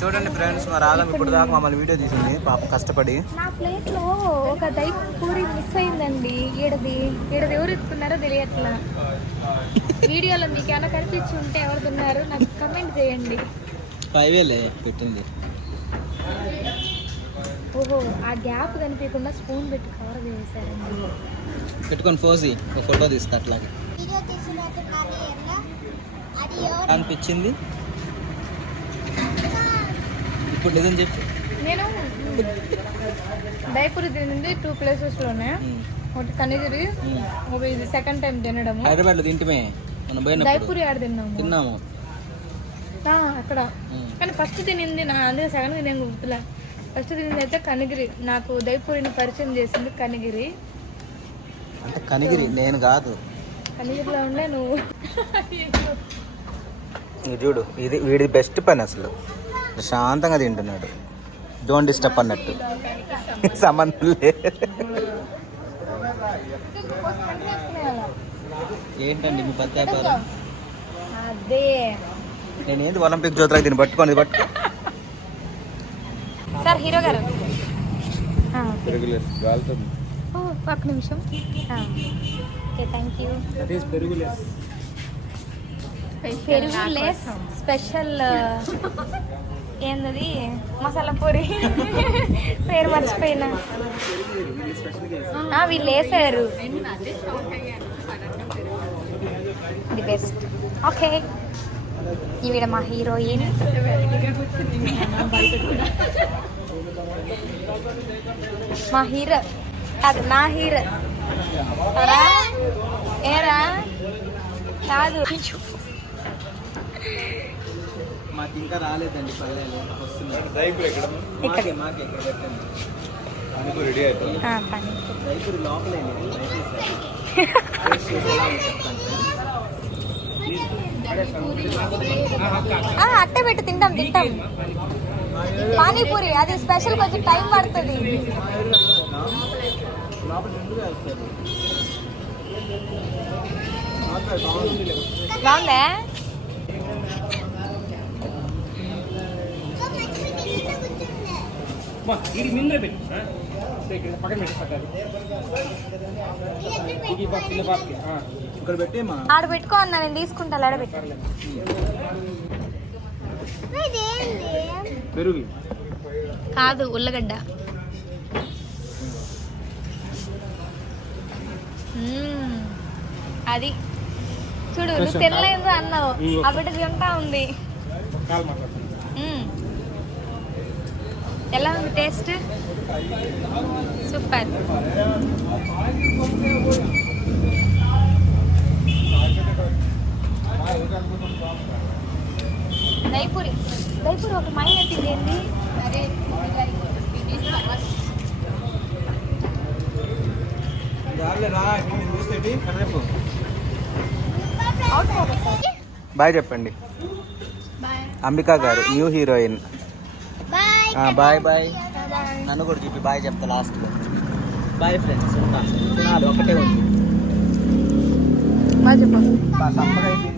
చూడండి ఫ్రెండ్స్ మా రాధం ఇప్పుడు దాకా మమ్మల్ని వీడియో తీసింది. పాప కష్టపడి. నా ప్లేట్లో ఒక దైప్ పూరి మిస్ అయిందండి. ఈడది ఈడది ఎవరు ఎత్తుకున్నారో తెలియట్లా. వీడియోలో మీకు ఏమైనా కనిపించి ఉంటే ఎవరు తిన్నారు? నాకు కమెంట్ చేయండి. ఫైవేలే పెట్టింది ఓహో ఆ గ్యాప్ కనిపించకుండా స్పూన్ పెట్టి కవర్ చేశారండి. పెట్టుకొని ఫోజీ ఒక ఫోటో తీస్తా అట్లాగే. వీడియో తీసినట్టు కానీ ఎలా అది ఎవరు? అనిపించింది? ఇప్పుడు నిజం చెప్పు. నేను దయపూరి తినింది టూ ప్లేసెస్లోనే ఉమ్. ఒకటి కనిగిరి ఉమ్. ఒక ఇది సెకండ్ టైం తినడము. హైదరాబాద్లో తింటమే మనం పోయినప్పుడు. దయపూరి ఆడ తిన్నాము? తిన్నాము. అక్కడ. కానీ ఫస్ట్ తినింది నా అందుకే సెకండ్ తినే గుర్తులే. ఫస్ట్ తినింది అయితే కనిగిరి నాకు దయపూరిని పరిచయం చేసింది కనిగిరి అంటే కనిగిరి నేను కాదు. కనిగిరిలో ఉండే నువ్వు. చూడు ఇది వీడి బెస్ట్ పని అసలు. శాంతంగా తింటున్నాడు. డోంట్ డిస్టర్బ్ అన్నట్టు. సంబంధం లేదు ఏంటండి మీ పత్తి వ్యాపారం నేను ఏంది ఒలింపిక్ జ్యోతిలాగా దీన్ని పట్టుకొని ఇది పట్టుకో సార్ హీరో గారు. ఆ, ఓ, ఒక్క నిమిషం. ఓకే థ్యాంక్ యూ పెరుగు లెస్ స్పెషల్ ఏందది? మసాలా పూరి పేరు మర్చిపోయినా. వీళ్ళు వేసారు. ది బెస్ట్ ఓకే ఈవిడ మా హీరోయిన్. మా హీరో. కాదు నా హీరో. ఏరా? కాదు. మాకు ఇంకా రాలేదండి పల్లెలు మాకే ఇక్కడ పెట్టండి. లోపలే అట్టే పెట్టి తింటాం తింటాం. పానీపూరి అది స్పెషల్ కొంచెం టైం పడుతుంది. బాగుందా? ఇది మిందర పెట్టు. పక్కన పట్టాలి ఇది చిన్న. ఇక్కడ ఆడ పెట్టుకో అన్నా నేను తీసుకుంటా ఆడ పెట్టు. పెరుగు. కాదు ఉల్లగడ్డ. అది. చూడు నువ్వు తినలేదు అన్నావు. ఆ బిడ్డ తింటా ఉంది. ఎలా ఉంది టేస్ట్? సూపర్. దయపూరి దయపూరి ఒక మై ఎత్తింది ఏంది? రా చూసేటి రేపు అవుట్ ఫోకస్ బాయ్. చెప్పండి Ambika garu new heroine. Bye bye bye. నన్ను కూడా చెప్పి బాయ్ చెప్తా లాస్ట్లో బాయ్ ఫ్రెండ్స్ ఉంటా. తినాలి ఒకటే ఉంది. బాగా చెప్పు. సప్పగా అయిపోయింది.